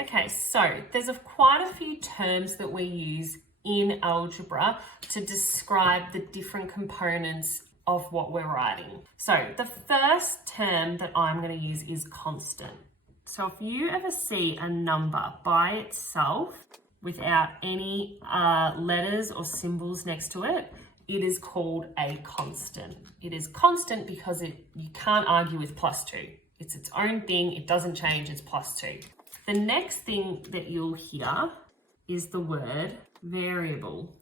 Okay, so there's quite a few terms that we use in algebra to describe the different components of what we're writing. So the first term that I'm going to use is constant. So if you ever see a number by itself without any letters or symbols next to it, it is called a constant. It is constant because you can't argue with +2. It's its own thing, it doesn't change, it's +2. The next thing that you'll hear is the word variable,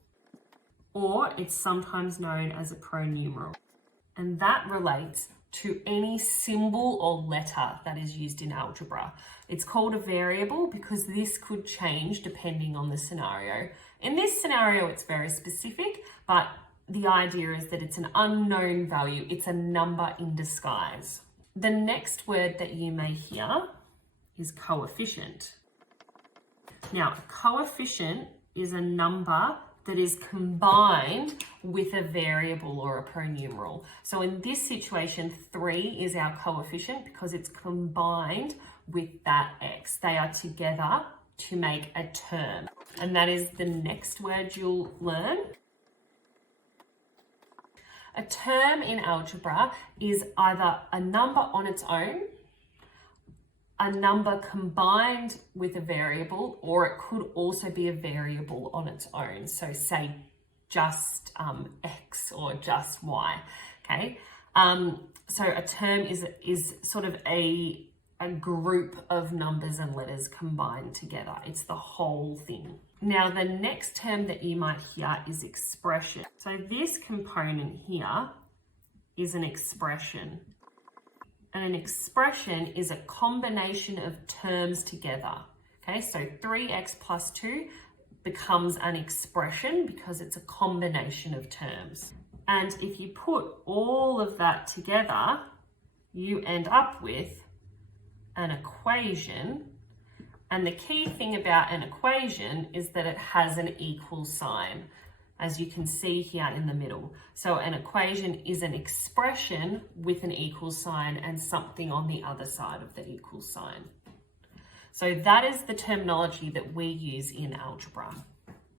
or it's sometimes known as a pronumeral. And that relates to any symbol or letter that is used in algebra. It's called a variable because this could change depending on the scenario. In this scenario, it's very specific, but the idea is that it's an unknown value. It's a number in disguise. The next word that you may hear is coefficient. Now, a coefficient is a number that is combined with a variable or a pronumeral. So in this situation, 3 is our coefficient because it's combined with that x. They are together to make a term. And that is the next word you'll learn. A term in algebra is either a number on its own, a number combined with a variable, or it could also be a variable on its own. So say just x or just y, okay? So a term is sort of a group of numbers and letters combined together. It's the whole thing. Now, the next term that you might hear is expression. So this component here is an expression. And an expression is a combination of terms together. Okay, so 3x plus 2 becomes an expression because it's a combination of terms. And if you put all of that together, you end up with an equation. And the key thing about an equation is that it has an equal sign, as you can see here in the middle. So an equation is an expression with an equal sign and something on the other side of the equal sign. So that is the terminology that we use in algebra.